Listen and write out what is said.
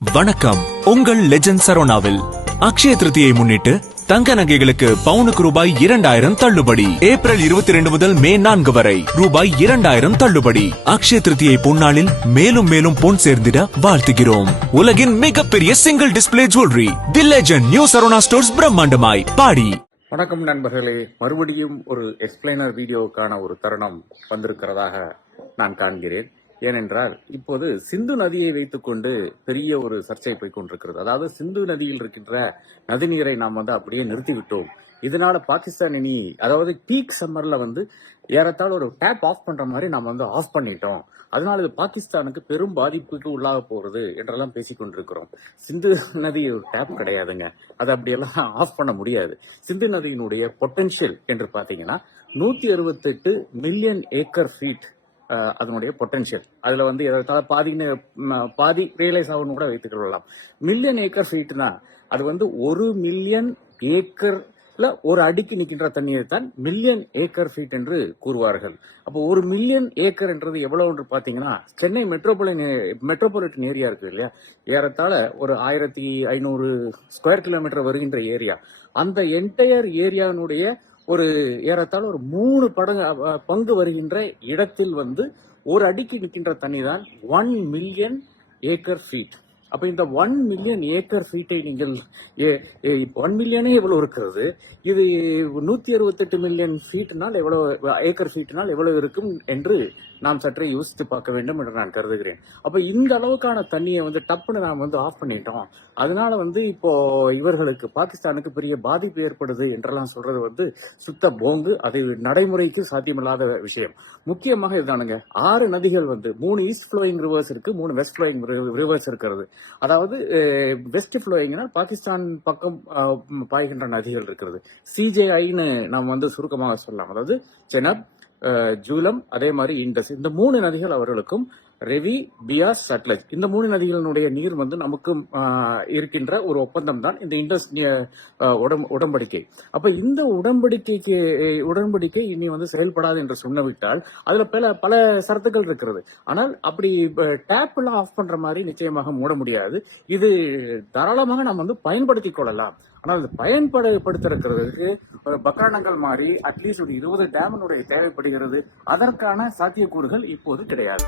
வணக்கம். உங்கள் லெஜண்ட் சரோனாவில். அக்ஷய திருதியை முன்னிட்டு தங்க நகைகளுக்கு பவுனுக்கு ரூபாய் இரண்டாயிரம் தள்ளுபடி. ஏப்ரல் இருபத்தி ரெண்டு முதல் மே நான்கு வரை ரூபாய் இரண்டாயிரம் தள்ளுபடி. அக்ஷய திருதியை பொன்னாளில் மேலும் மேலும் பொன் சேர்ந்திட வாழ்த்துகிறோம். உலகின் மிகப்பெரிய single display jewellery the legend new Saravana stores பிரம்மாண்டமாய் பாடி. வணக்கம் நண்பர்களே. மறுபடியும் ஒரு எக்ஸ்பிளைனர் வீடியோவுக்கான ஒரு தருணம் வந்திருக்கிறதாக நான் காண்கிறேன். ஏனென்றால் இப்போது சிந்து நதியை வைத்துக்கொண்டு பெரிய ஒரு சர்ச்சை போய் கொண்டிருக்கிறது. அதாவது சிந்து நதியில் இருக்கின்ற நதிநீரை நாம் வந்து அப்படியே நிறுத்திவிட்டோம். இதனால பாகிஸ்தான் இனி அதாவது பீக் சம்மர்ல வந்து ஏறத்தாழ ஒரு டேப் ஆஃப் பண்ற மாதிரி நாம் வந்து ஆஃப் பண்ணிட்டோம். அதனால இது பாகிஸ்தானுக்கு பெரும் பாதிப்புக்கு உள்ளாக போறது என்றெல்லாம் பேசிக்கொண்டிருக்கிறோம் சிந்து நதி ஒரு டேப் கிடையாதுங்க. அதை அப்படியெல்லாம் ஆஃப் பண்ண முடியாது. சிந்து நதியினுடைய பொட்டன்ஷியல் என்று பாத்தீங்கன்னா நூத்தி அறுபத்தெட்டு மில்லியன் ஏக்கர் ஃபீட் அதனுடைய பொட்டன்ஷியல் அதில் வந்து எதாவது பாதின்னு பாதி ரியலைஸ் ஆகணும் கூட வைத்துக்கொள்ளலாம் மில்லியன் ஏக்கர் ஃபீட்னா அது வந்து ஒரு மில்லியன் ஏக்கரில் ஒரு அடிக்கு நிற்கின்ற தண்ணீரை தான் மில்லியன் ஏக்கர் ஃபீட் என்று கூறுவார்கள். அப்போ ஒரு மில்லியன் ஏக்கர் என்றது எவ்வளவு என்று பாத்தீங்கன்னா சென்னை மெட்ரோபாலின் மெட்ரோபாலிட்டன் ஏரியா இருக்கு இல்லையா? ஏறத்தாழ ஒரு ஆயிரத்தி ஐநூறு ஸ்கொயர் கிலோமீட்டர் வருகின்ற ஏரியா அந்த என்டையர் ஏரியானுடைய ஒரு ஏறத்தாழ ஒரு மூணு படங்கு பங்கு வருகின்ற இடத்தில் வந்து ஒரு அடிக்கு நிற்கின்ற தண்ணி தான் ஒன் மில்லியன் ஏக்கர் ஃபீட் அப்போ இந்த ஒன் மில்லியன் ஏக்கர் ஃபீட்டை நீங்கள் ஒன் மில்லியனே எவ்வளோ இருக்கிறது? இது நூற்றி அறுபத்தெட்டு மில்லியன் ஃபீட்னால் எவ்வளோ ஏக்கர் ஃபீட்னால் எவ்வளவு இருக்கும் என்று நாம் சற்றே யோசித்து பார்க்க வேண்டும் என்று நான் கருதுகிறேன். அப்போ இந்த அளவுக்கான தண்ணியை வந்து டப்புன்னு நாம் வந்து ஆஃப் பண்ணிட்டோம். அதனால வந்து இப்போ இவர்களுக்கு பாகிஸ்தானுக்கு பெரிய பாதிப்பு ஏற்படுது என்றெல்லாம் சொல்றது வந்து சுத்த போங்கு அது நடைமுறைக்கு சாத்தியமில்லாத விஷயம். முக்கியமாக இதுதானுங்க ஆறு நதிகள் வந்து மூணு ஈஸ்ட் ஃப்ளோயிங் ரிவர்ஸ் இருக்கு மூணு வெஸ்ட் ஃப்ளோயிங் ரிவர்ஸ் இருக்கிறது. அதாவது வெஸ்ட் ஃப்ளோயிங்னா பாகிஸ்தான் பக்கம் பாய்கின்ற நதிகள் இருக்கிறது. சிஜேஐன்னு நாம் வந்து சுருக்கமாக சொல்லலாம். அதாவது செனப் ஜூலம் அதே மாதிரி இண்டஸ். இந்த மூணு நதிகள் அவர்களுக்கும் ரெவி பியாஸ் சட்லஜ். இந்த மூணு நதிகளினுடைய நீர் வந்து நமக்கும் இருக்கின்ற ஒரு ஒப்பந்தம் தான் இந்த இண்டஸ் உடம்- உடன்படிக்கை. அப்ப இந்த உடன்படிக்கைக்கு உடன்படிக்கை இனி வந்து செயல்படாது என்று சொன்னவிட்டால் அதுல பல பல சரத்துக்கள் இருக்கிறது. ஆனால் அப்படி டேப் எல்லாம் ஆஃப் பண்ற மாதிரி நிச்சயமாக மூட முடியாது. இது தாராளமாக நாம் வந்து பயன்படுத்திக் கொள்ளலாம். ஆனால் அது பயன்படுத்தப்படுத்துறதுக்கு ஒரு பக்கானங்கள் மாறி அட்லீஸ்ட் ஒரு இருபது டேமினுடைய தேவைப்படுகிறது. அதற்கான சாத்தியக்கூறுகள் இப்போது கிடையாது.